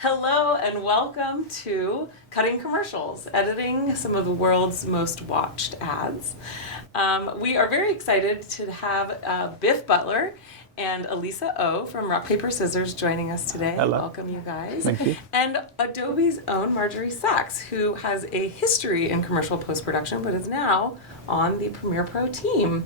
Hello and welcome to Cutting Commercials, editing some of the world's most watched ads. We are very excited to have Biff Butler and Alyssa Oh from Rock, Paper, Scissors joining us today. Hello. Welcome, you guys. Thank you. And Adobe's own Marjorie Sacks, who has a history in commercial post-production but is now on the Premiere Pro team.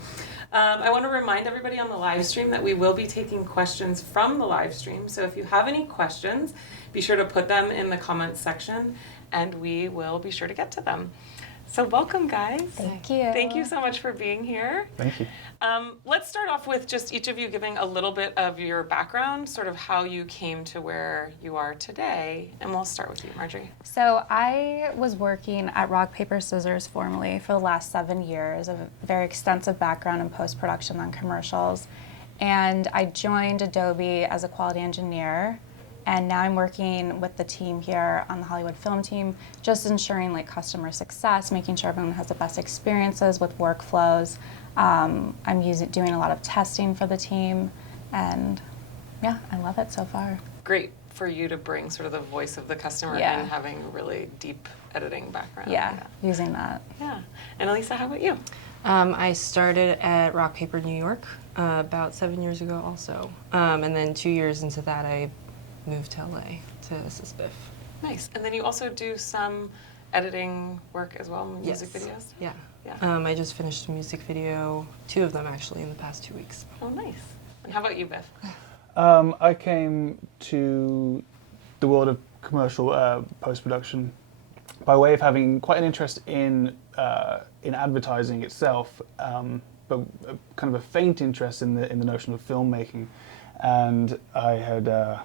I want to remind everybody on the live stream that we will be taking questions from the live stream. So if you have any questions, be sure to put them in the comments section and we will be sure to get to them. So welcome, guys. Thank you. Thank you so much for being here. Thank you. Let's start off with just each of you giving a little bit of your background, sort of how you came to where you are today. And we'll start with you, Marjorie. So I was working at Rock, Paper, Scissors formerly for the last 7 years, a very extensive background in post-production on commercials. And I joined Adobe as a quality engineer. And now I'm working with the team here on the Hollywood film team, just ensuring like customer success, making sure everyone has the best experiences with workflows. I'm doing a lot of testing for the team, and yeah, I love it so far. Great for you to bring sort of the voice of the customer Yeah. and having a really deep editing background. Yeah, using that. Yeah. And Elisa, how about you? I started at Rock Paper New York about 7 years ago also. And then 2 years into that, I moved to LA to assist Biff. Nice. And then you also do some editing work as well, music Yes. videos? Yeah. Yeah. I just finished a music video, 2 of them actually, in the past 2 weeks. Oh, nice. And how about you, Biff? I came to the world of commercial post-production by way of having quite an interest in advertising itself, but kind of a faint interest in the notion of filmmaking. And I had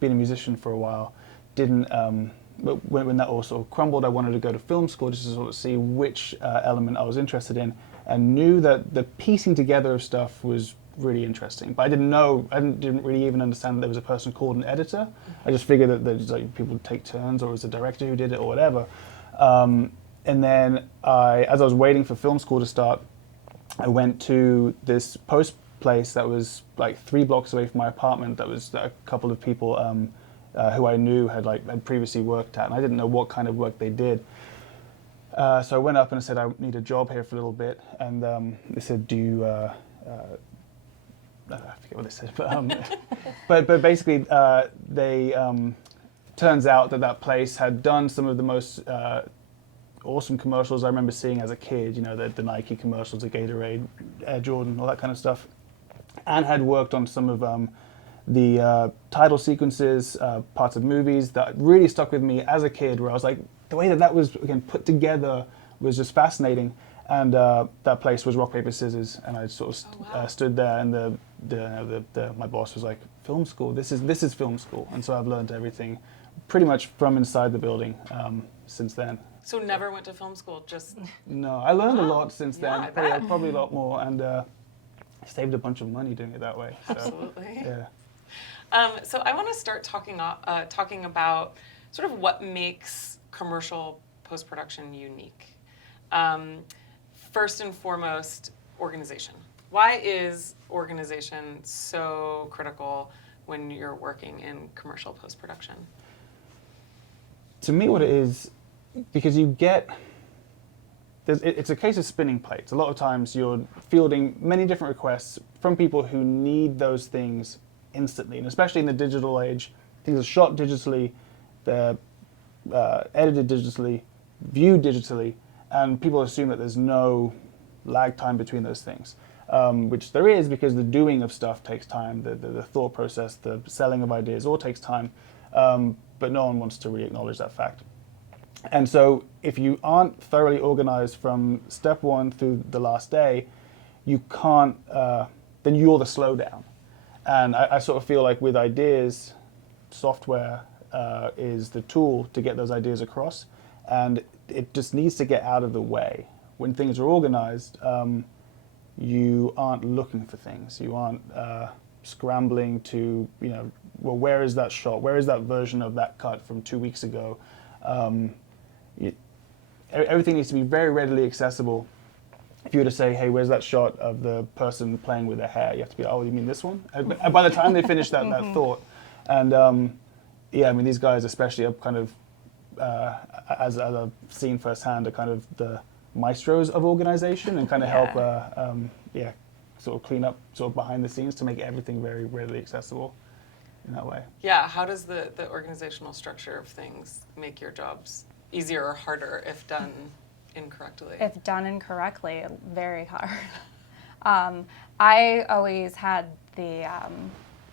been a musician for a while. But when that all sort of crumbled, I wanted to go to film school just to sort of see which element I was interested in, and knew that the piecing together of stuff was really interesting. But I didn't really even understand that there was a person called an editor. I just figured that there's like people would take turns, or it was a director who did it, or whatever. And then as I was waiting for film school to start, I went to this post place that was like 3 blocks away from my apartment. That was a couple of people who I knew had previously worked at, and I didn't know what kind of work they did. So I went up and I said, I need a job here for a little bit, and they said, do you, I forget what they said, but basically they, turns out that place had done some of the most awesome commercials I remember seeing as a kid, you know, the Nike commercials, the Gatorade, Air Jordan, all that kind of stuff, and had worked on some of the title sequences, parts of movies that really stuck with me as a kid, where I was like, the way that was, again, put together was just fascinating. And that place was Rock, Paper, Scissors, and I sort of stood there, and my boss was like, film school, this is film school. And so I've learned everything pretty much from inside the building since then. So never went to film school, just... No, I learned a lot since then, I bet. probably a lot more, and saved a bunch of money doing it that way. So, Absolutely. yeah. So I want to start talking about sort of what makes commercial post-production unique. First and foremost, organization. Why is organization so critical when you're working in commercial post-production? To me, what it is, because it's a case of spinning plates. A lot of times you're fielding many different requests from people who need those things instantly, and especially in the digital age, things are shot digitally, they're edited digitally, viewed digitally, and people assume that there's no lag time between those things, which there is, because the doing of stuff takes time, the thought process, the selling of ideas all takes time, but no one wants to really acknowledge that fact. And so if you aren't thoroughly organized from step 1 through the last day, you can't, then you're the slowdown. And I sort of feel like with ideas, software is the tool to get those ideas across, and it just needs to get out of the way. When things are organized, you aren't looking for things. You aren't scrambling to, well, where is that shot? Where is that version of that cut from 2 weeks ago? Everything needs to be very readily accessible. If you were to say, hey, where's that shot of the person playing with their hair? You have to be, oh, you mean this one? And by the time they finish that thought, and yeah, I mean, these guys especially are kind of, as I've seen firsthand, are kind of the maestros of organization and kind of help, sort of clean up sort of behind the scenes to make everything very readily accessible in that way. Yeah, how does the organizational structure of things make your jobs easier or harder if done incorrectly? If done incorrectly, very hard. I always had the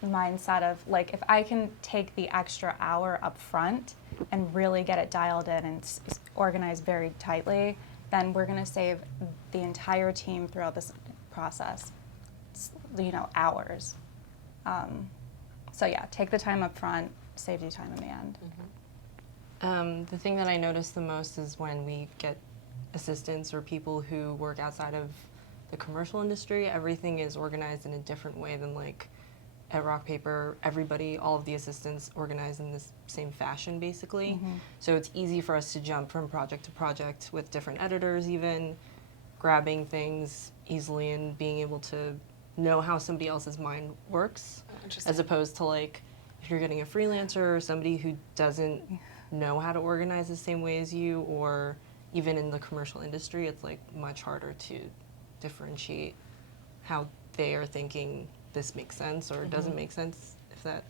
mindset of, like, if I can take the extra hour up front and really get it dialed in and organized very tightly, then we're going to save the entire team throughout this process, hours. So yeah, take the time up front, save you time in the end. The thing that I notice the most is when we get assistants or people who work outside of the commercial industry, everything is organized in a different way than like at Rock Paper. Everybody, all of the assistants organize in this same fashion basically. So it's easy for us to jump from project to project with different editors even, grabbing things easily and being able to know how somebody else's mind works, as opposed to like if you're getting a freelancer or somebody who doesn't know how to organize the same way as you, or even in the commercial industry, it's like much harder to differentiate how they are thinking this makes sense or doesn't make sense, if that.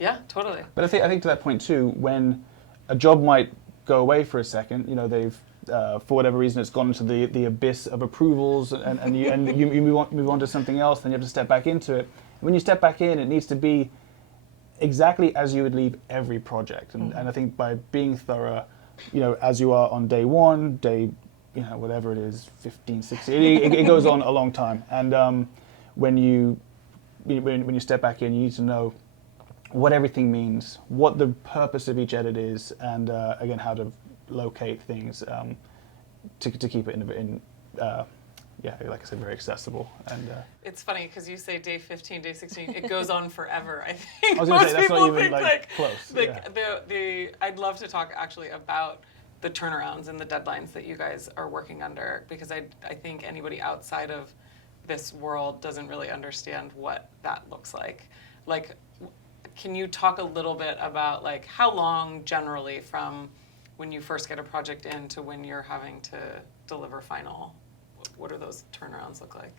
Yeah, totally. But I think to that point too, when a job might go away for a second, they've for whatever reason it's gone into the abyss of approvals, and you move on to something else, then you have to step back into it. When you step back in, it needs to be exactly as you would leave every project, and I think by being thorough, as you are on day one, day, whatever it is, 15, 16, it goes on a long time, and when you step back in, you need to know what everything means, what the purpose of each edit is, and again, how to locate things to keep it in like I said, very accessible. And it's funny because you say day 15, day 16, it goes on forever. I think I was gonna say, most that's people not even, think like, close. I'd love to talk actually about the turnarounds and the deadlines that you guys are working under, because I think anybody outside of this world doesn't really understand what that looks like. Like, can you talk a little bit about like how long generally from when you first get a project in to when you're having to deliver final? What do those turnarounds look like?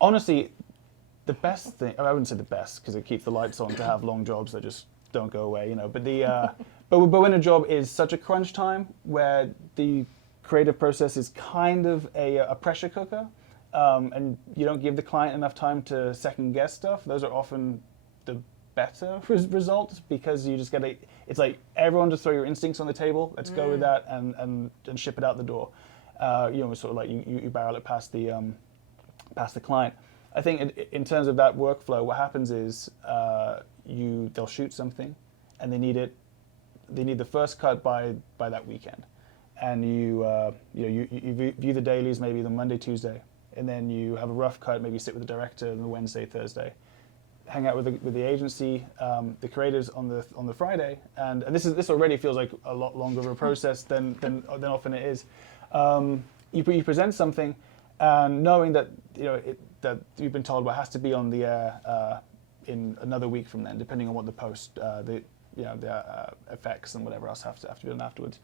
Honestly, the best thing, I wouldn't say the best because it keeps the lights on to have long jobs that just don't go away, but but when a job is such a crunch time where the creative process is kind of a pressure cooker, and you don't give the client enough time to second guess stuff, those are often the better results, because you just get it's like everyone just throw your instincts on the table, let's go with that and ship it out the door. Sort of like you barrel it past the client. I think in terms of that workflow, what happens is they'll shoot something, and they need the first cut by that weekend, and you view the dailies maybe the Monday, Tuesday, and then you have a rough cut, maybe sit with the director on the Wednesday, Thursday, hang out with the agency, the creators on the Friday, and this already feels like a lot longer of a process than often it is. You present something, and knowing that that you've been told what has to be on the air in another week from then, depending on what the post, the effects and whatever else have to be done afterwards.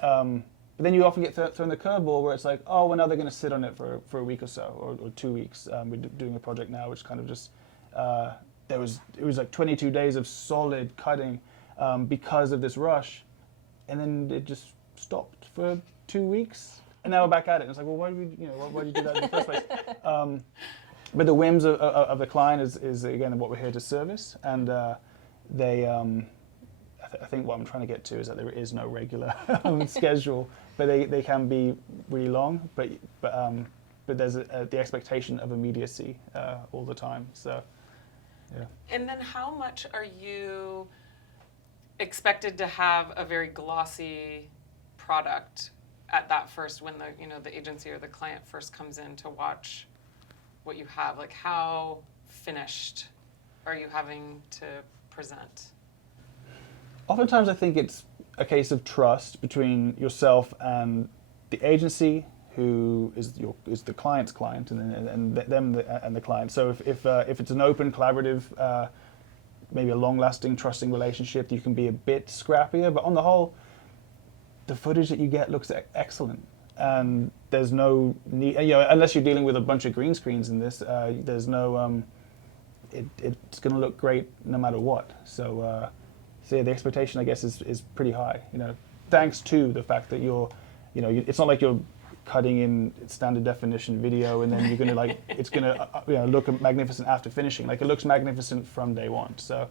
But then you often get thrown the curveball where it's like, oh, well, now they're going to sit on it for a week or so, or 2 weeks. We're doing a project now, which kind of just it was like 22 days of solid cutting because of this rush, and then it just stopped for 2 weeks, and now we're back at it. And it's like, well, why did you do that in the first place? But the whims of the client is again what we're here to service, and they. I think what I'm trying to get to is that there is no regular schedule, but they can be really long. But there's the expectation of immediacy all the time. So, yeah. And then how much are you expected to have a very glossy product at that first, when the agency or the client first comes in to watch what you have? Like, how finished are you having to present? Oftentimes I think it's a case of trust between yourself and the agency, who is the client's client, and them and the client. So if it's an open, collaborative maybe a long-lasting, trusting relationship. You can be a bit scrappier, but on the whole, the footage that you get looks excellent. And there's no need, unless you're dealing with a bunch of green screens in this, there's no, it's going to look great no matter what. So yeah, the expectation, I guess, is pretty high, thanks to the fact that it's not like you're cutting in standard definition video and then you're going to it's going to look magnificent after finishing. Like, it looks magnificent from day one. So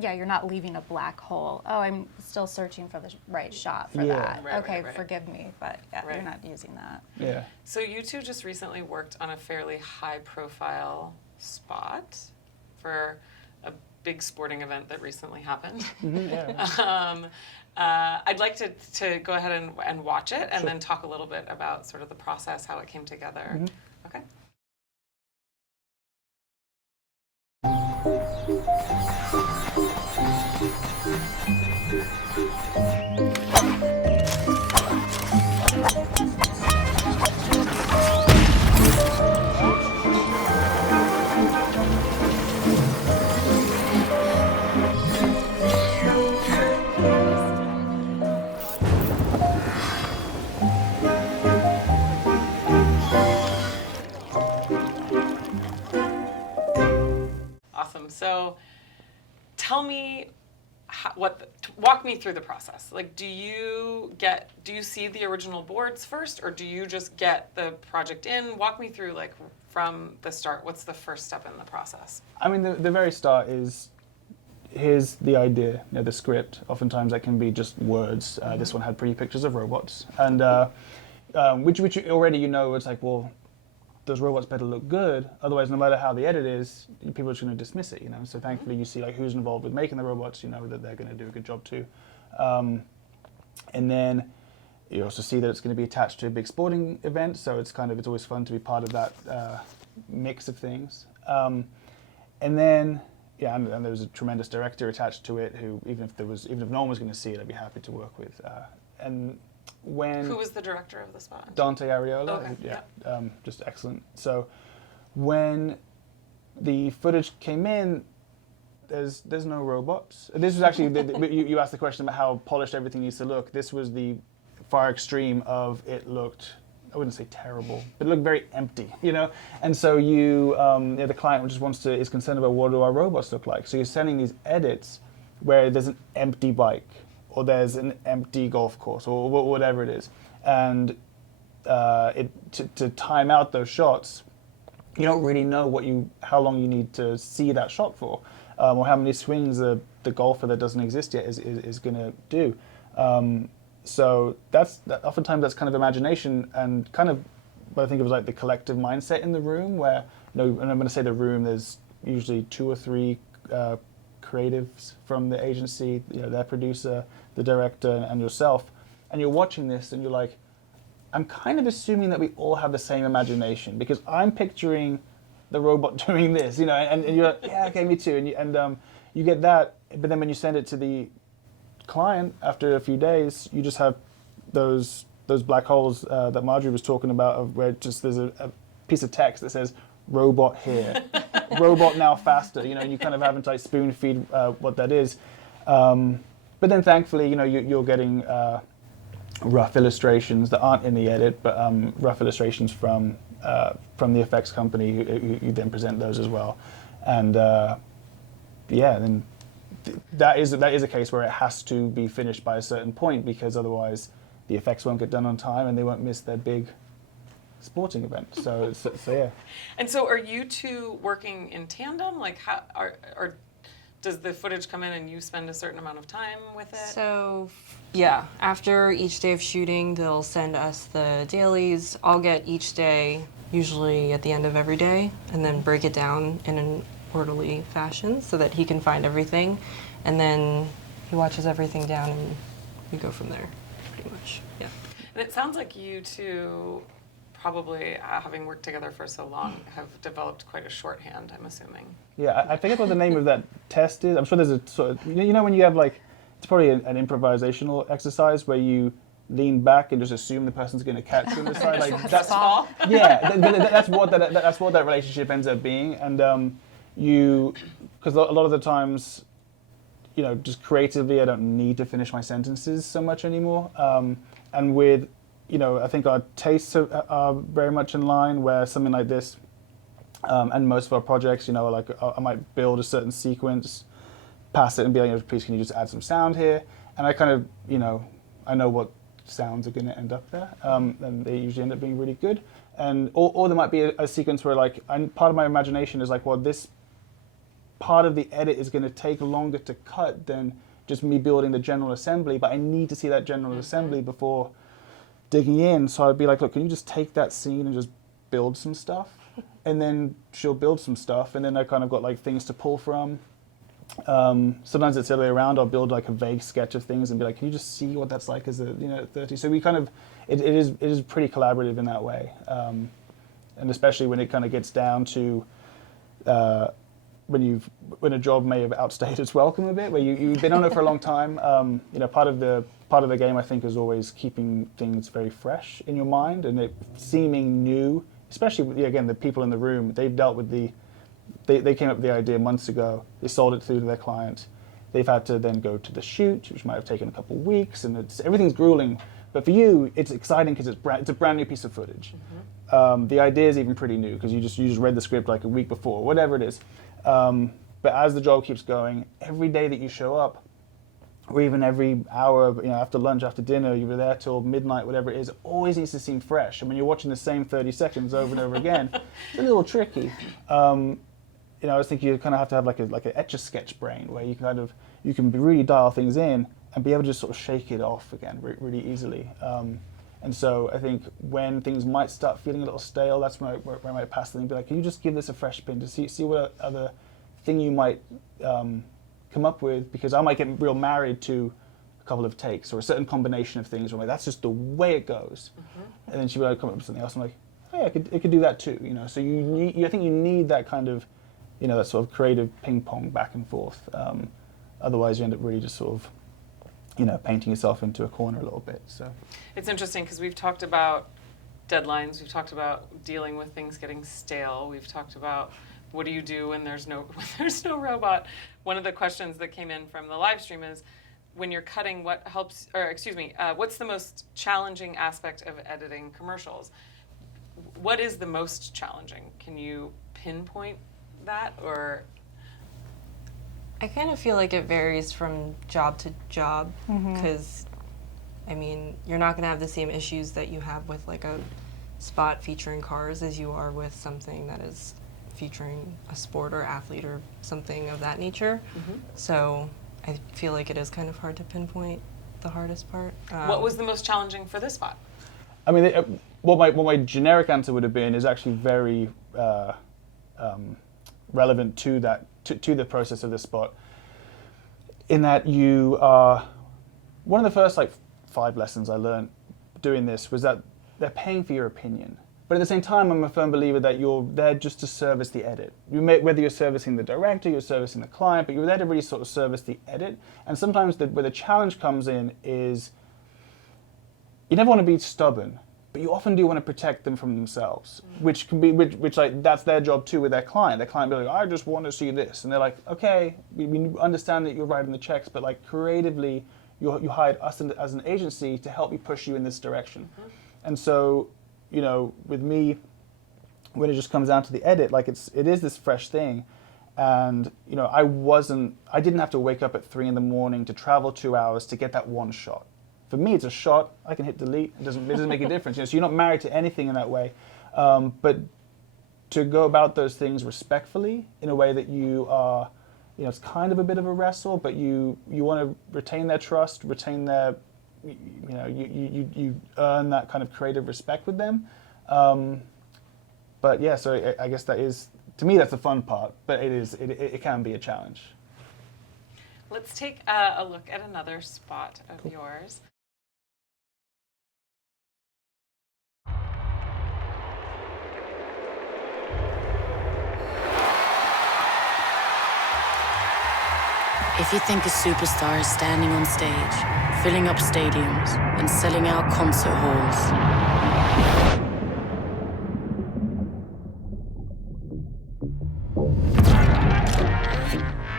yeah, you're not leaving a black hole. Oh, I'm still searching for the right shot for Yeah. that. Right, okay, right. forgive me, but yeah, Right. you're not using that. yeah. So you two just recently worked on a fairly high-profile spot for a big sporting event that recently happened. Yeah. I'd like to go ahead and watch it and Sure. then talk a little bit about sort of the process, how it came together. Okay. Awesome. So tell me walk me through the process. Like, do you see the original boards first, or do you just get the project in? Walk me through, like, from the start. What's the first step in the process? I mean, the very start is, here's the idea, the script. Oftentimes that can be just words. This one had pretty pictures of robots, and which already it's like, well, those robots better look good. Otherwise, no matter how the edit is, people are just going to dismiss it. So thankfully, you see like who's involved with making the robots. You know that they're going to do a good job too. And then you also see that it's going to be attached to a big sporting event. So it's always fun to be part of that mix of things. And then and there was a tremendous director attached to it who, even if no one was going to see it, I'd be happy to work with. Who was the director of the spot? Dante Ariola, Okay. just excellent. So when the footage came in, there's no robots. This was actually, you asked the question about how polished everything needs to look. This was the far extreme of it looked, I wouldn't say terrible, but it looked very empty, And so the client just is concerned about what do our robots look like. So you're sending these edits where there's an empty bike, or there's an empty golf course, or whatever it is. And to time out those shots, you don't really know how long you need to see that shot for, or how many swings the golfer that doesn't exist yet is going to do. So oftentimes that's kind of imagination and kind of what I think of as like the collective mindset in the room, where, and I'm going to say the room, there's usually 2 or 3 creatives from the agency, their producer, the director, and yourself, and you're watching this and you're like, I'm kind of assuming that we all have the same imagination, because I'm picturing the robot doing this, and you're like, yeah, okay, me too, and you get that, but then when you send it to the client after a few days, you just have those black holes that Marjorie was talking about, of where just there's a piece of text that says robot here, robot now faster, and you kind of haven't like spoon feed what that is. But then thankfully, you're getting rough illustrations that aren't in the edit, but rough illustrations from the effects company who then present those as well. And then that is a case where it has to be finished by a certain point, because otherwise the effects won't get done on time and they won't miss their big sporting event. So yeah. And so are you two working in tandem? Like, how or does the footage come in and you spend a certain amount of time with it? So, yeah, after each day of shooting, they'll send us the dailies. I'll get each day, usually at the end of every day, and then break it down in an orderly fashion so that he can find everything. And then he watches everything down and we go from there, pretty much, yeah. And it sounds like you two, probably having worked together for so long, have developed quite a shorthand, I'm assuming. Yeah, I forget what the name of that test is. I'm sure there's a sort of, when you have like, it's probably an improvisational exercise where you lean back and just assume the person's going to catch you on the side. Like that's fall. Yeah, that's what that relationship ends up being. And you because a lot of the times, just creatively, I don't need to finish my sentences so much anymore. And with, I think our tastes are very much in line, where something like this, and most of our projects, like I might build a certain sequence, pass it and be like, please can you just add some sound here? And I kind of, I know what sounds are going to end up there, and they usually end up being really good. And or there might be a sequence where part of my imagination is like, well, this part of the edit is going to take longer to cut than just me building the general assembly, but I need to see that general assembly before digging in. So I'd be like, look, can you just take that scene and just build some stuff? And then she'll build some stuff, and then I kind of got like things to pull from. Sometimes it's the other way around. I'll build like a vague sketch of things and be like, can you just see what that's like as a 30? So we kind of, it is pretty collaborative in that way, and especially when it kind of gets down to when a job may have outstayed its welcome a bit, where you've been on it for a long time. Part of the game, I think, is always keeping things very fresh in your mind and it seeming new. Especially with, again, the people in the room, they've dealt with they came up with the idea months ago. They sold it through to their client. They've had to then go to the shoot, which might have taken a couple of weeks, and everything's grueling. But for you, it's exciting because it's a brand new piece of footage. The idea is even pretty new because you just read the script like a week before, whatever it is. But as the job keeps going, every day that you show up, or even every hour, after lunch, after dinner, you were there till midnight, whatever it is, it always needs to seem fresh. And when you're watching the same 30 seconds over and over again, it's a little tricky. I was thinking you kind of have to have like an Etch-a-Sketch brain where you can really dial things in and be able to just sort of shake it off again really easily. And so I think when things might start feeling a little stale, that's where I might pass them and be like, can you just give this a fresh spin to see what other thing you might come up with, because I might get real married to a couple of takes or a certain combination of things, or like, that's just the way it goes. And then she'll be like, come up with something else. I'm like, oh yeah, it could do that too. So I think you need that kind of, that sort of creative ping pong back and forth. Otherwise, you end up really just sort of, painting yourself into a corner a little bit. So it's interesting because we've talked about deadlines. We've talked about dealing with things getting stale. We've talked about what do you do when there's no robot. One of the questions that came in from the live stream is, when you're cutting, what's the most challenging aspect of editing commercials? What is the most challenging? Can you pinpoint that, or? I kind of feel like it varies from job to job, because, you're not going to have the same issues that you have with like a spot featuring cars as you are with something that is featuring a sport or athlete or something of that nature. So I feel like it is kind of hard to pinpoint the hardest part. What was the most challenging for this spot? What my generic answer would have been is actually very relevant to that to the process of this spot. In that you are one of the first 5 lessons I learned doing this was that they're paying for your opinion. But at the same time, I'm a firm believer that you're there just to service the edit. Whether you're servicing the director, you're servicing the client, but you're there to really sort of service the edit. And sometimes where the challenge comes in is you never want to be stubborn, but you often do want to protect them from themselves, which can be that's their job too with their client. Their client will be like, I just want to see this, and they're like, okay, we understand that you're writing the checks, but creatively, you hired us as an agency to help me push you in this direction. And so, with me, when it just comes down to the edit, it is this fresh thing, and I didn't have to wake up at 3 a.m. to travel 2 hours to get that one shot. For me, it's a shot. I can hit delete. It doesn't make a difference. So you're not married to anything in that way, but to go about those things respectfully in a way that you are, it's kind of a bit of a wrestle, but you want to retain their trust, retain their. You earn that kind of creative respect with them. But yeah, so I guess that is, to me, that's the fun part, but it can be a challenge. Let's take a look at another spot of yours. If you think a superstar is standing on stage, filling up stadiums, and selling out concert halls,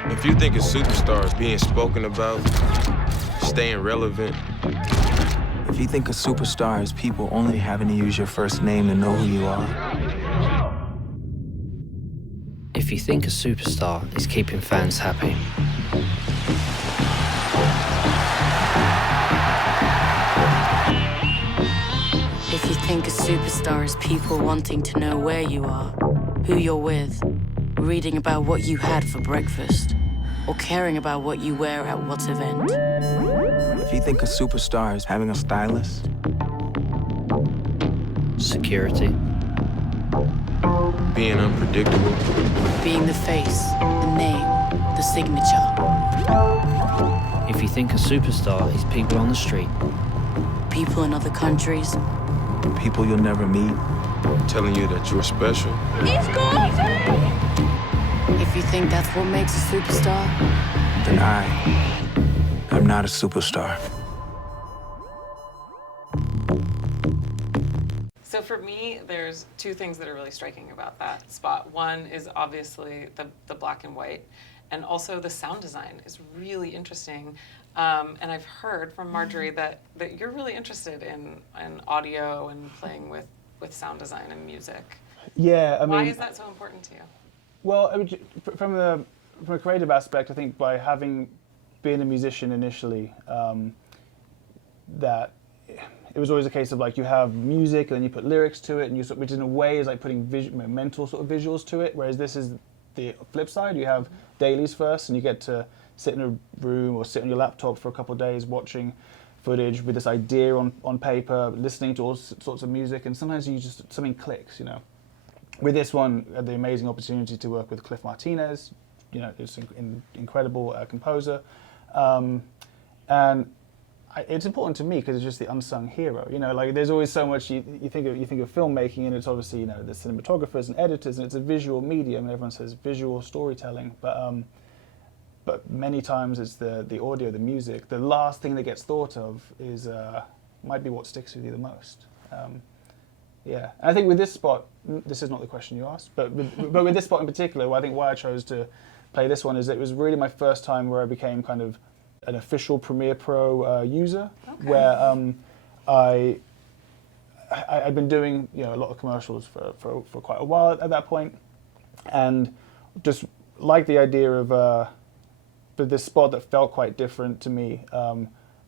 If you think a superstar is being spoken about, staying relevant. If you think a superstar is people only having to use your first name to know who you are. If you think a superstar is keeping fans happy. If you think a superstar is people wanting to know where you are, who you're with, reading about what you had for breakfast, or caring about what you wear at what event. If you think a superstar is having a stylist. Security. Being unpredictable. Being the face, the name, the signature. If you think a superstar is people on the street. People in other countries. People you'll never meet. Telling you that you're special. He's golden! If you think that's what makes a superstar, then I'm not a superstar. So for me, there's two things that are really striking about that spot. One is obviously the black and white, and also the sound design is really interesting. And I've heard from Marjorie that you're really interested in audio and playing with sound design and music. Yeah, I mean, why is that so important to you? Well, I mean, from a creative aspect, I think by having been a musician initially, that it was always a case of like you have music and then you put lyrics to it, and you which in a way is like putting mental sort of visuals to it. Whereas this is the flip side. You have dailies first, and you get to sit in a room or sit on your laptop for a couple of days watching footage with this idea on paper, listening to all sorts of music, and sometimes something clicks, you know. With this one, I had the amazing opportunity to work with Cliff Martinez, you know, who's an incredible composer, and it's important to me because it's just the unsung hero. You know, like there's always so much you think of filmmaking, and it's obviously, you know, the cinematographers and editors, and it's a visual medium, and everyone says visual storytelling, but many times it's the audio, the music. The last thing that gets thought of is might be what sticks with you the most. Yeah, and I think with this spot, this is not the question you asked, but with this spot in particular, I think why I chose to play this one is it was really my first time where I became kind of an official Premiere Pro user, okay. Where I'd been doing, you know, a lot of commercials for quite a while at that point, and just like the idea of but this spot that felt quite different to me.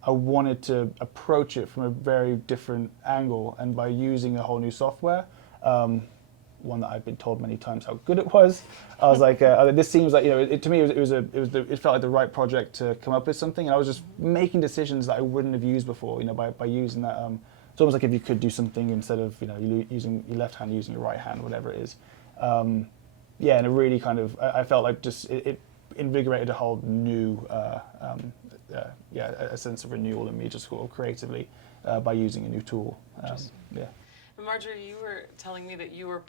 I wanted to approach it from a very different angle, and by using a whole new software, one that I've been told many times how good it was. I was like, this seems like, you know, to me it felt like the right project to come up with something, and I was just making decisions that I wouldn't have used before, you know, by using that. It's almost like if you could do something instead of, you know, using your left hand, using your right hand, whatever it is. Yeah, and it really kind of, I felt like just it invigorated a whole new, a sense of renewal in me, just sort of creatively, by using a new tool. Yeah. Marjorie, you were telling me that you were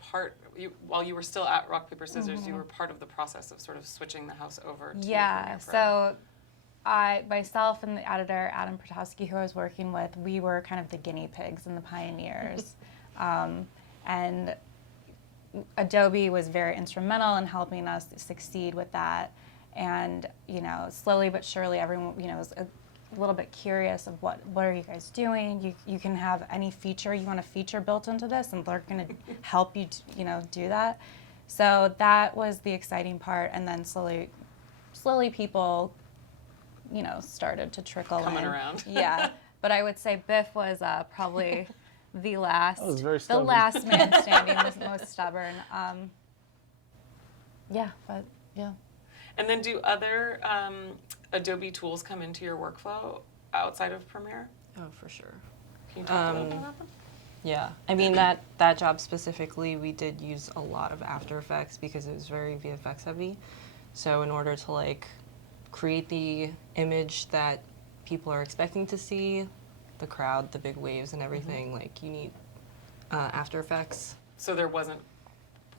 while you were still at Rock, Paper, Scissors, mm-hmm. you were part of the process of sort of switching the house over to Premiere Pro. So myself and the editor, Adam Protowski, who I was working with, we were kind of the guinea pigs and the pioneers. And Adobe was very instrumental in helping us succeed with that. And, you know, slowly but surely, everyone, you know, was a little bit curious of what are you guys doing? You can have any feature you want a feature built into this, and they're going to help you, you know, do that. So that was the exciting part, and then slowly people, you know, started to trickle coming in. around. Yeah, but I would say Biff was probably the last man standing, was the most stubborn. Yeah. And then do other Adobe tools come into your workflow outside of Premiere? Oh, for sure. Can you talk a little bit about them? Yeah, I mean, that job specifically, we did use a lot of After Effects because it was very VFX heavy. So in order to like create the image that people are expecting to see, the crowd, the big waves and everything, mm-hmm. like you need After Effects. So there wasn't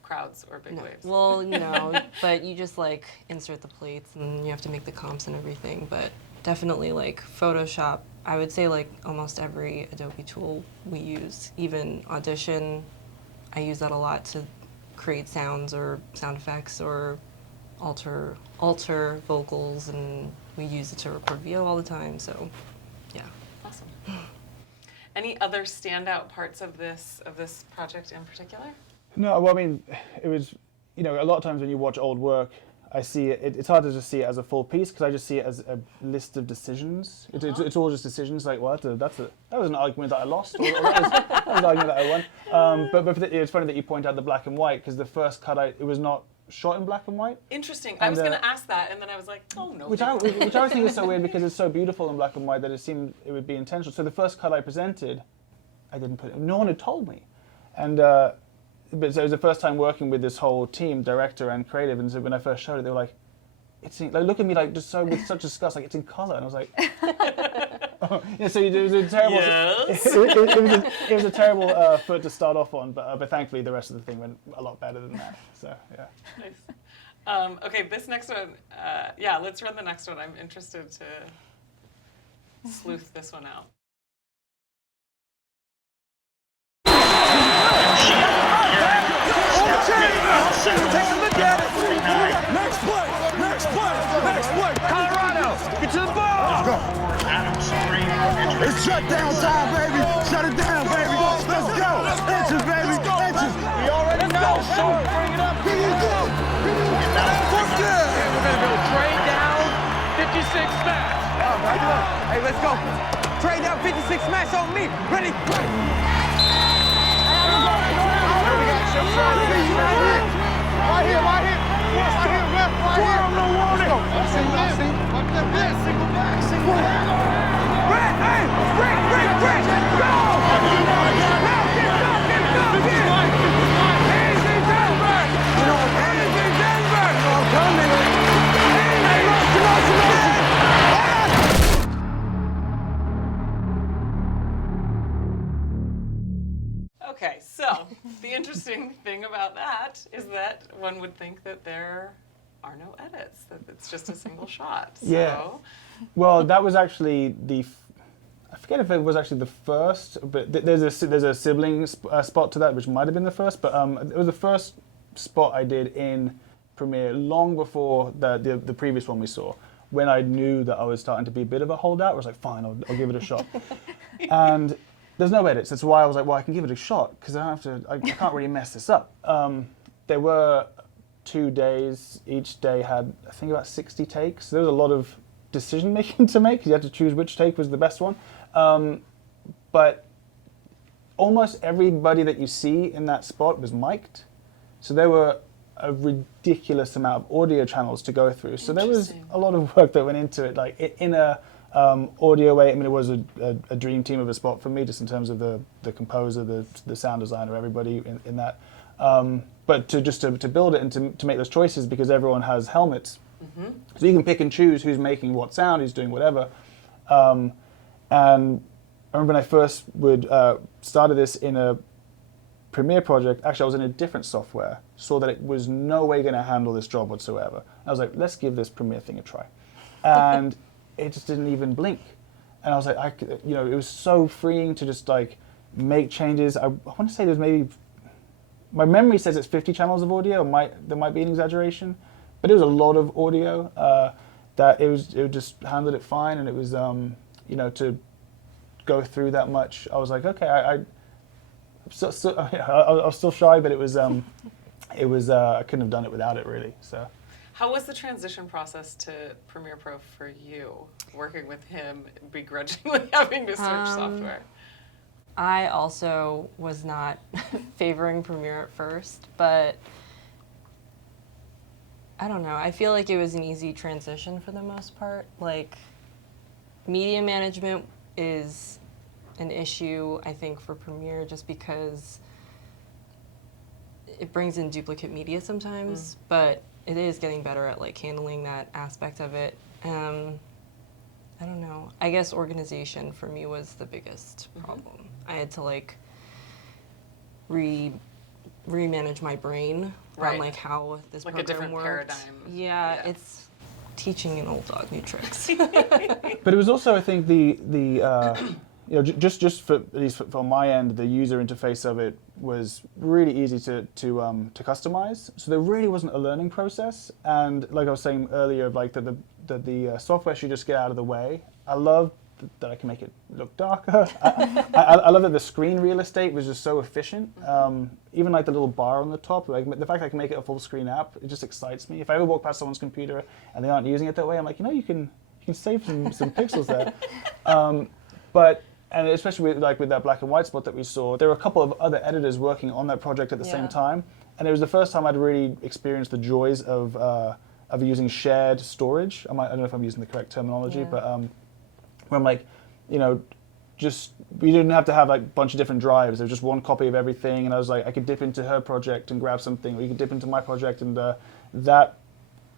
crowds or big waves? Well, no, but you just like insert the plates and you have to make the comps and everything. But definitely like Photoshop, I would say like almost every Adobe tool we use, even Audition, I use that a lot to create sounds or sound effects or alter vocals, and we use it to record VO all the time. So, yeah. Awesome. Any other standout parts of this project in particular? No, well, I mean, it was, a lot of times when you watch old work, I see it's hard to just see it as a full piece because I just see it as a list of decisions. It's all just decisions. Like, well, that was an argument that I lost, or that was an argument that I won. But it's funny that you point out the black and white because the first cut, it was not shot in black and white. Interesting. I was going to ask that, and then I was like, oh no. Which I always think is so weird because it's so beautiful in black and white that it seemed it would be intentional. So the first cut I presented, I didn't put it. No one had told me, and. But so it was the first time working with this whole team, director and creative, and so when I first showed it, they were like, look at me like just so with such disgust, like it's in color, and I was like, oh. Yeah, so it was a terrible, yes. it was a terrible foot to start off on, but thankfully the rest of the thing went a lot better than that. So yeah. Nice. Okay, this next one, let's run the next one. I'm interested to sleuth this one out. Take a look at it. Next play. Colorado, get to the ball. Let's go. It's shut down time, baby. Shut it down, baby. Let's go. Inches, baby. Inches. We already know. Bring it up. Here you go. What's good? We're going to go trade down 56 smash. Hey, let's go. Trade down 56 smash on me. Ready? Right here, ref. Right here. No warning. Single back. Rick, go! Easy, Denver! I'm coming. Okay, so the interesting thing about that is that one would think that there are no edits, that it's just a single shot. So. Yeah. Well, that was actually I forget if it was actually the first, but there's a sibling spot to that, which might have been the first, but it was the first spot I did in Premiere long before the previous one we saw, when I knew that I was starting to be a bit of a holdout. I was like, fine, I'll give it a shot. And there's no edits. That's why I was like, well, I can give it a shot because I can't really mess this up. There were 2 days. Each day had, I think, about 60 takes. So there was a lot of decision making to make because you had to choose which take was the best one. But almost everybody that you see in that spot was mic'd. So there were a ridiculous amount of audio channels to go through. So there was a lot of work that went into it, like in a audio way. I mean, it was a dream team of a spot for me, just in terms of the composer, the sound designer, everybody in that. But to build it and to make those choices, because everyone has helmets, so you can pick and choose who's making what sound, who's doing whatever. And I remember when I first started this in a Premiere project. Actually, I was in a different software, saw that it was no way going to handle this job whatsoever. I was like, let's give this Premiere thing a try. And it just didn't even blink. And I was like, it was so freeing to just like make changes. I want to say there's maybe, my memory says it's 50 channels of audio. There might be an exaggeration, but it was a lot of audio that it just handled it fine. And it was, to go through that much, I was like, okay, I was still shy, but it was I couldn't have done it without it really. So. How was the transition process to Premiere Pro for you, working with him, begrudgingly having to search software? I also was not favoring Premiere at first, but I don't know. I feel like it was an easy transition for the most part. Like, media management is an issue, I think, for Premiere just because it brings in duplicate media sometimes, but it is getting better at like handling that aspect of it. I don't know. I guess organization for me was the biggest problem. I had to like remanage my brain on like how this like program a different worked. Paradigm. Yeah, it's teaching an old dog new tricks. But it was also, I think, the just for at least for my end, the user interface of it was really easy to customize. So there really wasn't a learning process. And like I was saying earlier, like the software should just get out of the way. I love that I can make it look darker. I love that the screen real estate was just so efficient. Even like the little bar on the top, like the fact I can make it a full screen app, it just excites me. If I ever walk past someone's computer and they aren't using it that way, I'm like, you can save some pixels there. And especially with that black and white spot that we saw, there were a couple of other editors working on that project at the same time, and it was the first time I'd really experienced the joys of using shared storage. I don't know if I'm using the correct terminology, but where I'm like, just we didn't have to have like a bunch of different drives. There was just one copy of everything, and I was like, I could dip into her project and grab something, or you could dip into my project, and that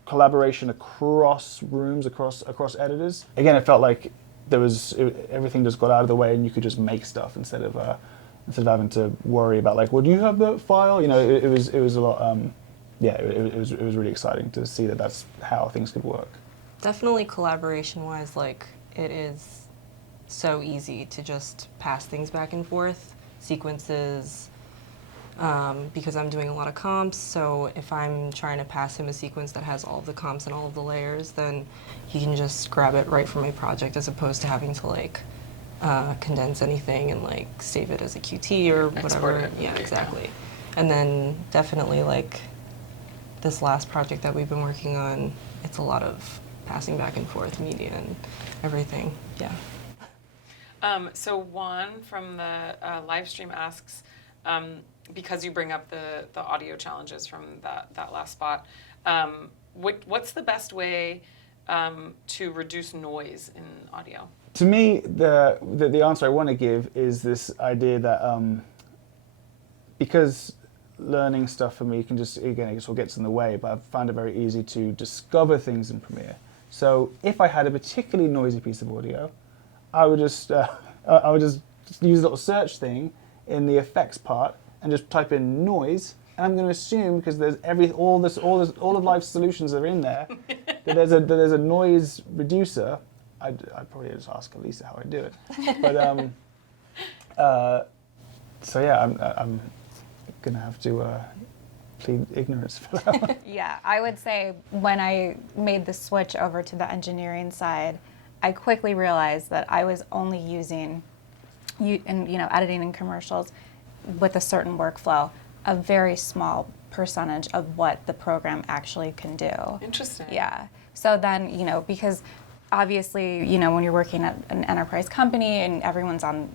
collaboration across rooms, across editors. Again, it felt like everything just got out of the way, and you could just make stuff instead of having to worry about like, well, do you have that file? It was a lot. It was really exciting to see that that's how things could work. Definitely collaboration-wise, like it is so easy to just pass things back and forth, sequences, because I'm doing a lot of comps, so if I'm trying to pass him a sequence that has all of the comps and all of the layers, then he can just grab it right from my project as opposed to having to like condense anything and like save it as a QT or whatever. Yeah, exactly. And then definitely like this last project that we've been working on, it's a lot of passing back and forth media and everything. Yeah. So Juan from the live stream asks, because you bring up the audio challenges from that last spot, what's the best way to reduce noise in audio? To me, the answer I want to give is this idea that because learning stuff for me can just, again, it just all gets in the way, but I've found it very easy to discover things in Premiere. So if I had a particularly noisy piece of audio, I would just use a little search thing in the effects part and just type in noise, and I'm going to assume, because there's all of life's solutions are in there, that there's a noise reducer. I'd probably just ask Alyssa how I do it, but so yeah, I'm going to have to plead ignorance for that one. Yeah, I would say when I made the switch over to the engineering side, I quickly realized that I was only using, editing in commercials with a certain workflow, a very small percentage of what the program actually can do. Interesting. Yeah. So then, because obviously, when you're working at an enterprise company and everyone's on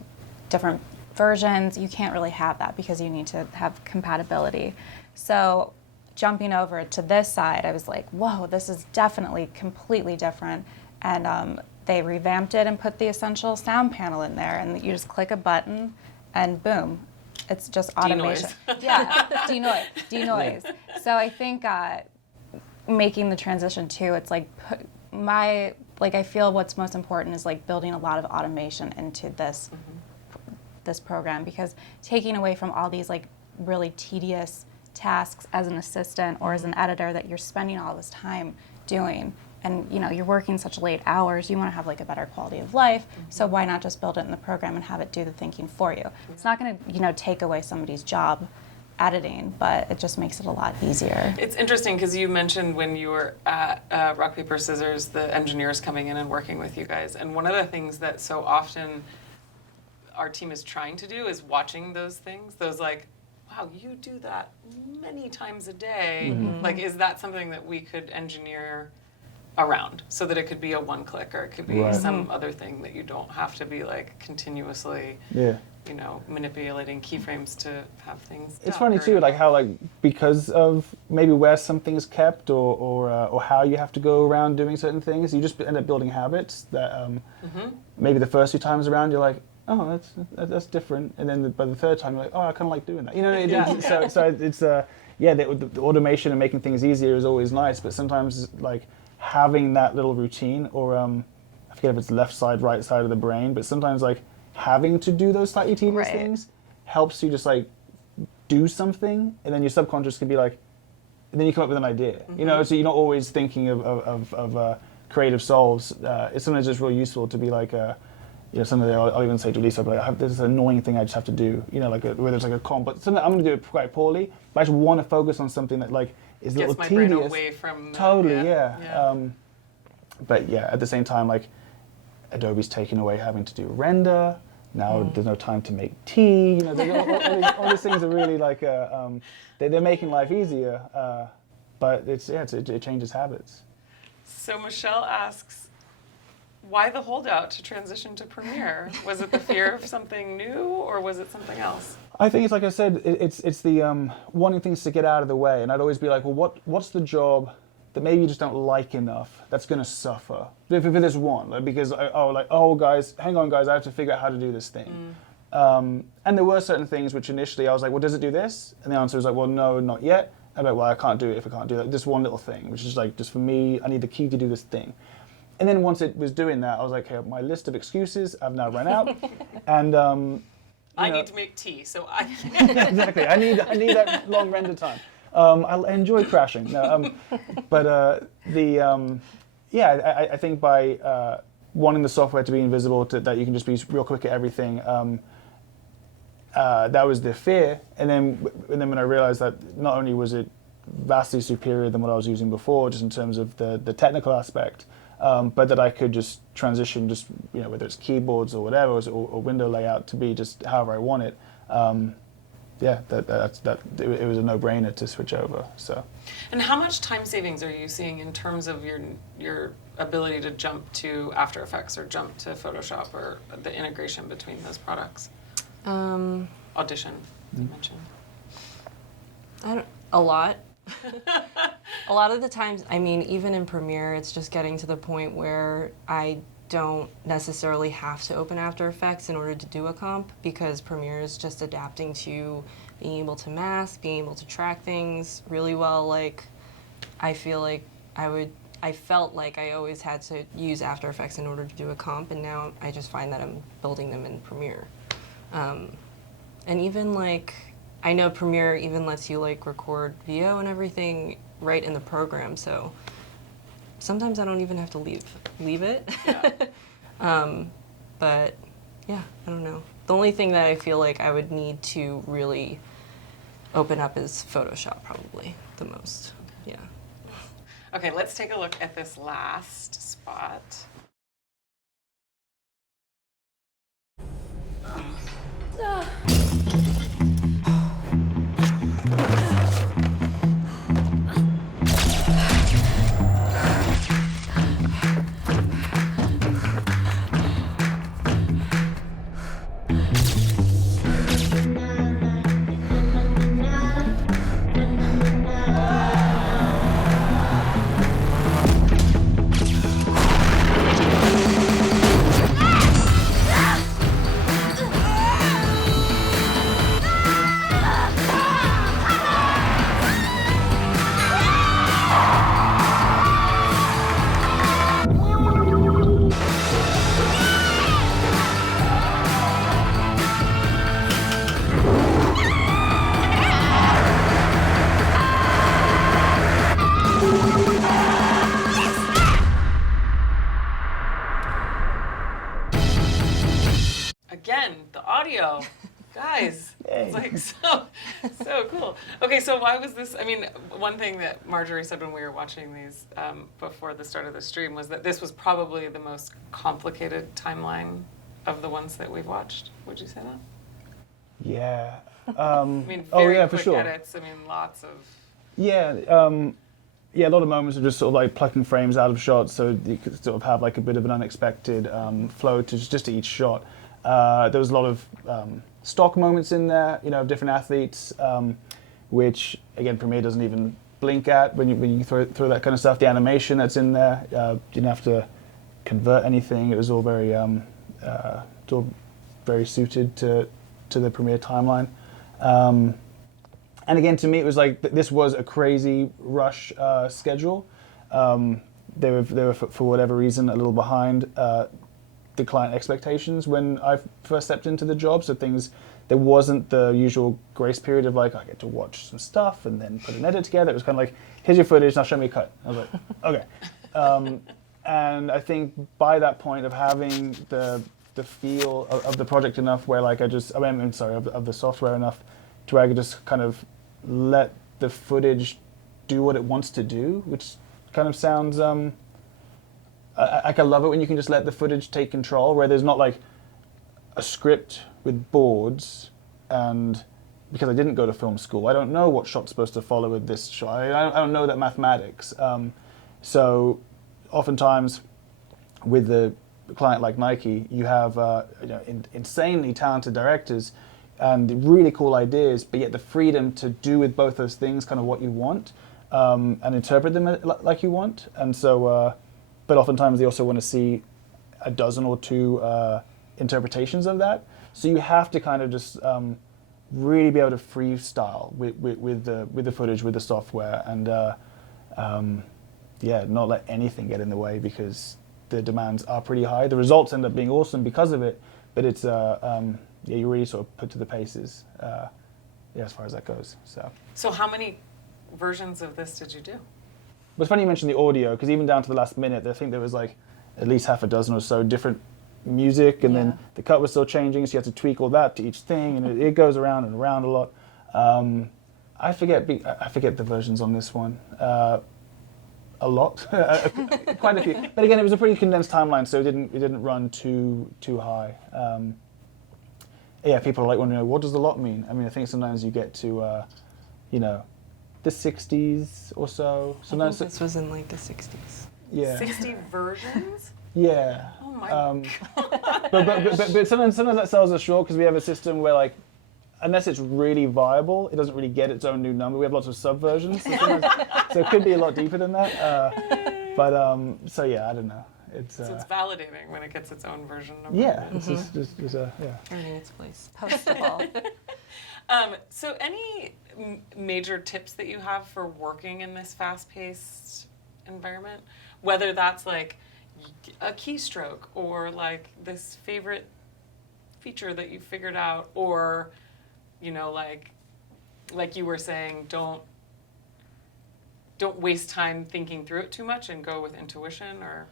different versions, you can't really have that because you need to have compatibility. So jumping over to this side, I was like, whoa, this is definitely completely different. And they revamped it and put the essential sound panel in there, and you just click a button and boom, it's just automation. Denoise. Yeah, denoise. So I think making the transition too, it's like I feel what's most important is like building a lot of automation into this this program, because taking away from all these like really tedious tasks as an assistant or as an editor that you're spending all this time doing, and you're working such late hours, you want to have like a better quality of life, so why not just build it in the program and have it do the thinking for you? It's not going to take away somebody's job editing, but it just makes it a lot easier. It's interesting because you mentioned when you were at Rock, Paper, Scissors, the engineers coming in and working with you guys, and one of the things that so often our team is trying to do is watching those things, those like, wow, you do that many times a day. Like, is that something that we could engineer around so that it could be a one-click, or it could be some other thing that you don't have to be like continuously manipulating keyframes to have things It's funny too, like how like because of maybe where something's kept or how you have to go around doing certain things, you just end up building habits that maybe the first few times around you're like, oh, that's different, and then by the third time you're like, oh, I kind of like doing that. So it's the automation and making things easier is always nice, but sometimes like having that little routine, or I forget if it's left side, right side of the brain, but sometimes like having to do those slightly tedious things helps you just like do something, and then your subconscious can be like, and then you come up with an idea. So you're not always thinking of creative solves. It's sometimes just really useful to be like something that I'll even say to Lisa, but I have this annoying thing I just have to do, whether it's like a comp, but something I'm going to do it quite poorly, but I just want to focus on something that like is a little Gets my tedious. brain away from Totally, yeah. But yeah, at the same time, like Adobe's taking away having to do render. Now there's no time to make tea. All these things are really like they're making life easier, but it changes habits. So Michelle asks, why the holdout to transition to Premiere? Was it the fear of something new, or was it something else? I think it's like I said, it's the wanting things to get out of the way, and I'd always be like, well, what's the job that maybe you just don't like enough that's going to suffer? If there's one, like, because guys, hang on, guys, I have to figure out how to do this thing. And there were certain things which initially I was like, well, does it do this? And the answer was like, well, no, not yet. I'm like, well, I can't do it if I can't do that. This one little thing, which is like, just for me, I need the key to do this thing. And then once it was doing that, I was like, okay, my list of excuses I've now run out, and I need to make tea, so I exactly. I need that long render time. I enjoy crashing. No, I think by wanting the software to be invisible, that you can just be real quick at everything. That was the fear, and then when I realized that not only was it vastly superior than what I was using before, just in terms of the technical aspect. But that I could just transition, whether it's keyboards or whatever, or window layout to be just however I want it. It was a no-brainer to switch over. So. And how much time savings are you seeing in terms of your ability to jump to After Effects or jump to Photoshop, or the integration between those products? Audition, you mentioned. A lot. A lot of the times, I mean, even in Premiere, it's just getting to the point where I don't necessarily have to open After Effects in order to do a comp, because Premiere is just adapting to being able to mask, being able to track things really well. Like, I feel like I felt like I always had to use After Effects in order to do a comp, and now I just find that I'm building them in Premiere. And even like, I know Premiere even lets you like record VO and everything right in the program, so sometimes I don't even have to leave it. Yeah. But yeah, I don't know. The only thing that I feel like I would need to really open up is Photoshop, probably the most. Yeah. Okay, let's take a look at this last spot. Again, the audio. Guys, it's like so cool. Okay, so why was this, I mean, one thing that Marjorie said when we were watching these before the start of the stream was that this was probably the most complicated timeline of the ones that we've watched. Would you say that? Yeah. I mean, very for quick sure. edits, I mean, lots of... Yeah, a lot of moments of just sort of like plucking frames out of shots, so you could sort of have like a bit of an unexpected flow to just to each shot. There was a lot of stock moments in there, of different athletes, which again Premiere doesn't even blink at when you throw that kind of stuff. The animation that's in there, you didn't have to convert anything. It was all very suited to the Premiere timeline. And again, to me, it was like this was a crazy rush schedule. They were for whatever reason a little behind the client expectations when I first stepped into the job. So there wasn't the usual grace period of like, I get to watch some stuff and then put an edit together. It was kind of like, here's your footage, now show me a cut. I was like, okay. And I think by that point of having the the feel of the project enough where like I'm sorry, of the software enough to where I could just kind of let the footage do what it wants to do, which kind of sounds, I love it when you can just let the footage take control, where there's not like a script with boards, and because I didn't go to film school, I don't know what shot's supposed to follow with this shot. I don't know that mathematics. So oftentimes with the client like Nike, you have insanely talented directors and really cool ideas, but yet the freedom to do with both those things kind of what you want, and interpret them like you want. And so, but oftentimes they also want to see a dozen or two interpretations of that. So you have to kind of just really be able to freestyle with the footage, with the software, and not let anything get in the way, because the demands are pretty high. The results end up being awesome because of it, but it's you really sort of put to the paces as far as that goes. So how many versions of this did you do? But it's funny you mentioned the audio, because even down to the last minute, I think there was like at least half a dozen or so different music, and then the cut was still changing, so you had to tweak all that to each thing, and it goes around and around a lot. I forget the versions on this one. A lot, quite a few. But again, it was a pretty condensed timeline, so it didn't run too high. People are like, want to know, what does the lot mean? I mean, I think sometimes you get to, the 60s or so. Sometimes this was in like the 60s. Yeah. 60 versions? Yeah. Oh my God. But sometimes that sells us short, because we have a system where, like, unless it's really viable, it doesn't really get its own new number. We have lots of subversions, so it could be a lot deeper than that. I don't know. So it's validating when it gets its own version number. Yeah, it's just earning its place. Postable. So any major tips that you have for working in this fast-paced environment? Whether that's like a keystroke, or like this favorite feature that you figured out, or like you were saying, don't waste time thinking through it too much and go with intuition, or...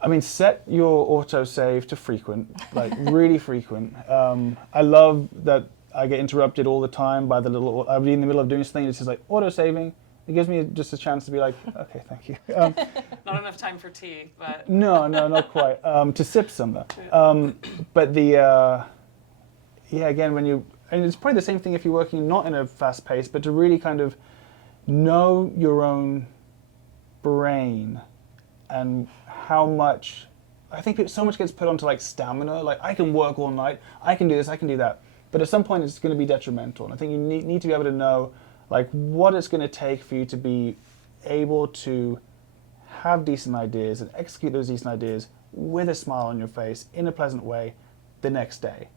I mean, set your autosave to frequent, like really frequent. I love that I get interrupted all the time by the little, I'll be in the middle of doing something, it's just like autosaving. It gives me just a chance to be like, okay, thank you. Not enough time for tea, but... No, not quite. To sip some though. But again, and it's probably the same thing if you're working not in a fast pace, but to really kind of know your own brain and how much, I think so much gets put onto like stamina, like I can work all night, I can do this, I can do that. But at some point it's going to be detrimental. And I think you need to be able to know like what it's going to take for you to be able to have decent ideas and execute those decent ideas with a smile on your face in a pleasant way the next day.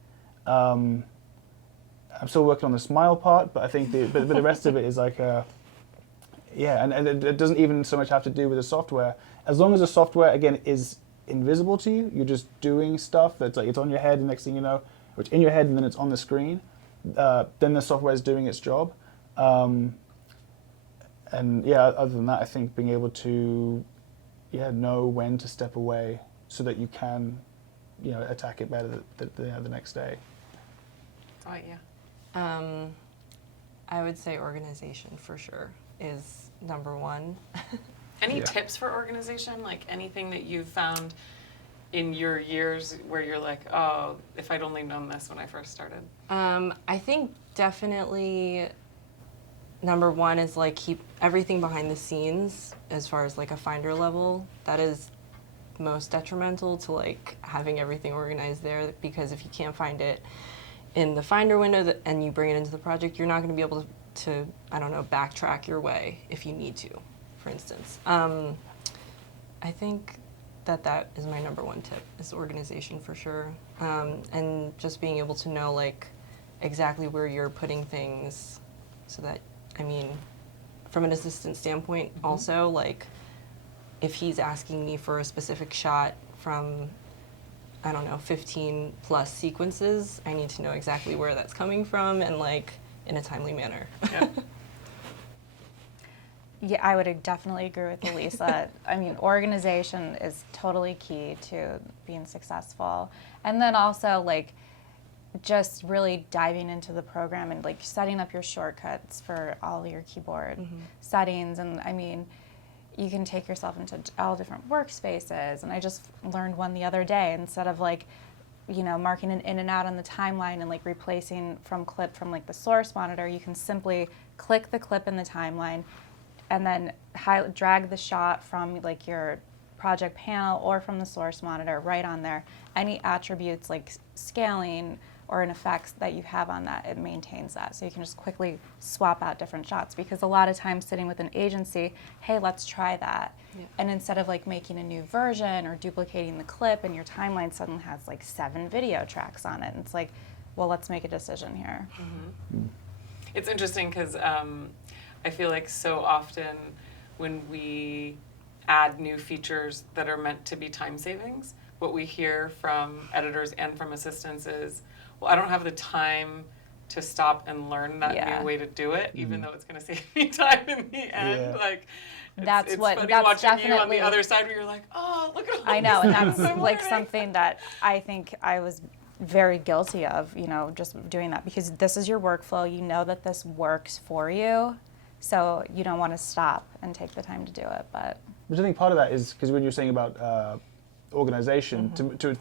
I'm still working on the smile part, but I think but the rest of it is like and it doesn't even so much have to do with the software. As long as the software, again, is invisible to you, you're just doing stuff that's like, it's on your head, and next thing you know, or it's in your head and then it's on the screen, then the software is doing its job. Other than that, I think being able to, know when to step away so that you can, attack it better the next day. Oh, yeah. I would say organization for sure is number one. Any tips for organization? Like anything that you've found in your years where you're like, oh, if I'd only known this when I first started? I think definitely number one is like keep everything behind the scenes as far as like a Finder level. That is most detrimental to like having everything organized there, because if you can't find it in the Finder window and you bring it into the project, you're not going to be able to, I don't know, backtrack your way if you need to, for instance. I think that is my number one tip, is organization for sure. And just being able to know like exactly where you're putting things, so that, I mean, from an assistant standpoint also, like if he's asking me for a specific shot from, I don't know, 15 plus sequences, I need to know exactly where that's coming from and like in a timely manner. Yeah. Yeah, I would definitely agree with Alyssa. I mean, organization is totally key to being successful. And then also, like, just really diving into the program and, like, setting up your shortcuts for all your keyboard settings. And, I mean, you can take yourself into all different workspaces. And I just learned one the other day. Instead of, like, you know, marking an in and out on the timeline and, like, replacing clip from, like, the source monitor, you can simply click the clip in the timeline and then drag the shot from, like, your project panel or from the source monitor right on there. Any attributes like scaling or an effects that you have on that, it maintains that. So you can just quickly swap out different shots, because a lot of times sitting with an agency, hey, let's try that. Yeah. And instead of, like, making a new version or duplicating the clip, and your timeline suddenly has, like, 7 video tracks on it, and it's like, well, let's make a decision here. It's interesting because I feel like so often when we add new features that are meant to be time savings, what we hear from editors and from assistants is, well, I don't have the time to stop and learn that new way to do it, even though it's going to save me time in the end. Like, it's funny watching you on the other side where you're like, oh, look at all I know, and things that's I'm like learning. something that I think I was very guilty of, you know, just doing that, because this is your workflow. You know that this works for you, so you don't want to stop and take the time to do it. But I think part of that is because when you're saying about organization,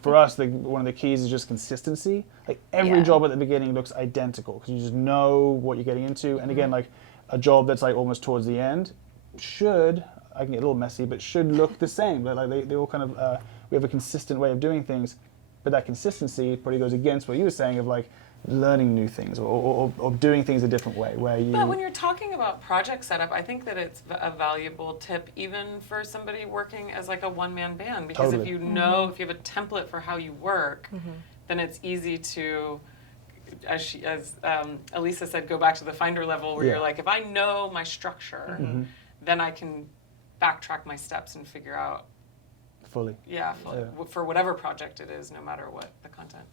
for us, one of the keys is just consistency. Like, every job at the beginning looks identical because you just know what you're getting into. And again, like, a job that's, like, almost towards the end I can get a little messy, but should look the same. But, like, they all kind of, we have a consistent way of doing things. But that consistency probably goes against what you were saying of, like, learning new things or doing things a different way. But when you're talking about project setup, I think that it's a valuable tip even for somebody working as, like, a one-man band, because if you know, if you have a template for how you work, then it's easy to, as Alyssa said, go back to the Finder level where you're like, if I know my structure, then I can backtrack my steps and figure out fully. For whatever project it is, no matter what the content.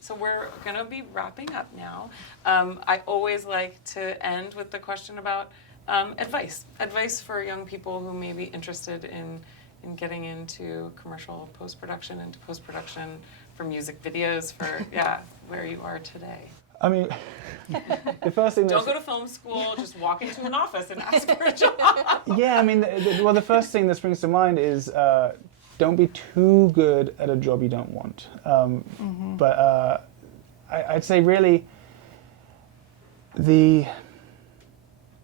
So we're going to be wrapping up now. I always like to end with the question about advice for young people who may be interested in getting into commercial post-production, into post-production for music videos, for where you are today. I mean, the first thing don't go to film school, just walk into an office and ask for a job. Yeah, I mean, the first thing that springs to mind is don't be too good at a job you don't want. But I'd say really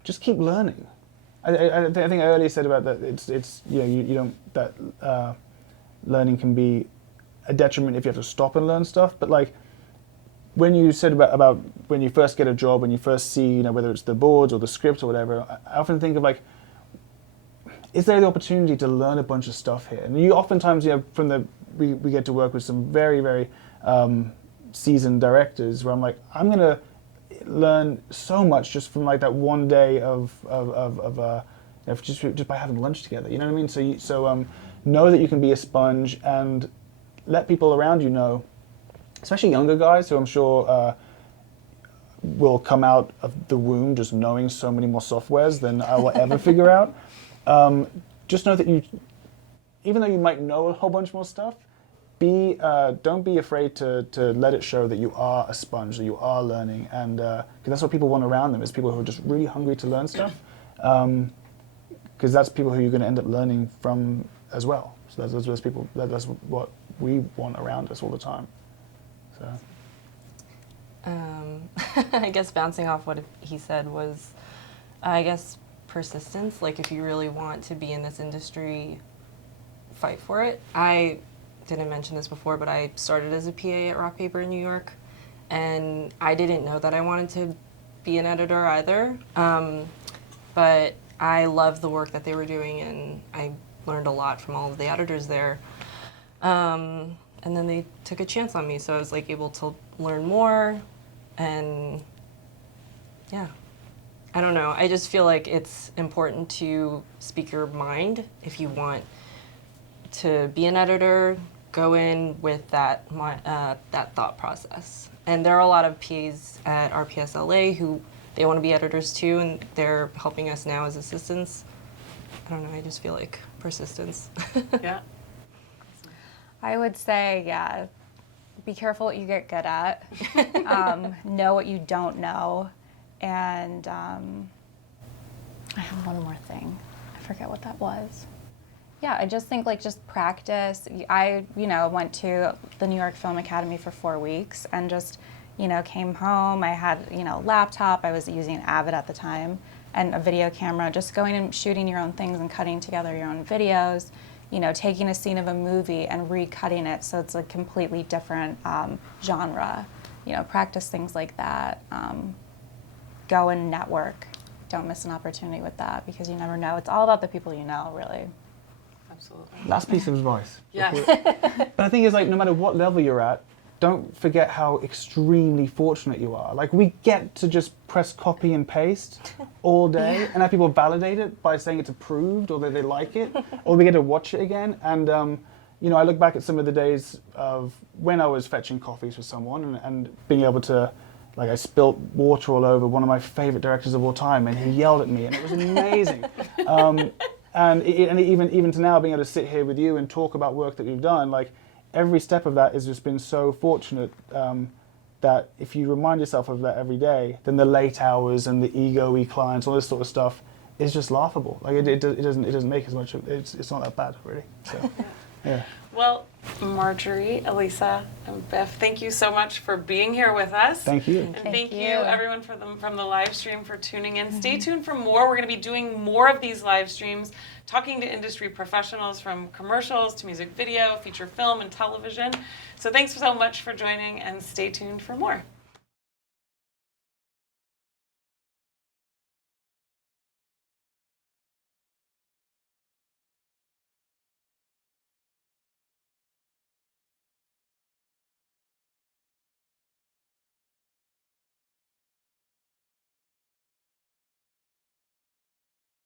just keep learning. I think I earlier said about that it's you know you don't that learning can be a detriment if you have to stop and learn stuff. But, like, when you said about when you first get a job, when you first see, you know, whether it's the boards or the script or whatever, I often think of, like, is there the opportunity to learn a bunch of stuff here? And you oftentimes, you know, we get to work with some very, very seasoned directors where I'm like, I'm going to learn so much just from, like, that one day of you know, just by having lunch together. You know what I mean? So know that you can be a sponge and let people around you know, especially younger guys who I'm sure will come out of the womb just knowing so many more softwares than I will ever figure out. Just know that even though you might know a whole bunch more stuff, don't be afraid to let it show that you are a sponge, that you are learning, and because that's what people want around them, is people who are just really hungry to learn stuff, because that's people who you're going to end up learning from as well. So that's people. That's what we want around us all the time. So. I guess bouncing off what he said was, I guess, persistence. Like, if you really want to be in this industry, fight for it. I didn't mention this before, but I started as a PA at Rock Paper in New York, and I didn't know that I wanted to be an editor either. But I loved the work that they were doing, and I learned a lot from all of the editors there. And then they took a chance on me, so I was, like, able to learn more, and yeah. I don't know. I just feel like it's important to speak your mind. If you want to be an editor, go in with that thought process. And there are a lot of PAs at RPS LA who they want to be editors too, and they're helping us now as assistants. I don't know, I just feel like persistence. Yeah. I would say, yeah, be careful what you get good at. Know what you don't know. And I have one more thing. I forget what that was. Yeah, I just think like just practice. I, went to the New York Film Academy for 4 weeks and just, came home. I had, a laptop. I was using Avid at the time and a video camera, just going and shooting your own things and cutting together your own videos, taking a scene of a movie and recutting it so it's a completely different genre. Practice things like that. Go and network. Don't miss an opportunity with that because you never know. It's all about the people you know, really. Absolutely. Last piece of advice. Yes. But I think it's like no matter what level you're at, don't forget how extremely fortunate you are. Like we get to just press copy and paste all day and have people validate it by saying it's approved or that they like it, or we get to watch it again. And I look back at some of the days of when I was fetching coffees for someone and being able to, like I spilt water all over one of my favorite directors of all time and he yelled at me and it was amazing. And even to now being able to sit here with you and talk about work that we've done, like every step of that has just been so fortunate that if you remind yourself of that every day, then the late hours and the ego-y clients, all this sort of stuff is just laughable. Like it doesn't make as much. It's not that bad really. So yeah. Well, Marjorie, Alyssa, and Biff, thank you so much for being here with us. Thank you. And thank you everyone from the live stream for tuning in. Stay tuned for more. We're going to be doing more of these live streams, talking to industry professionals from commercials to music video, feature film, and television. So thanks so much for joining and stay tuned for more.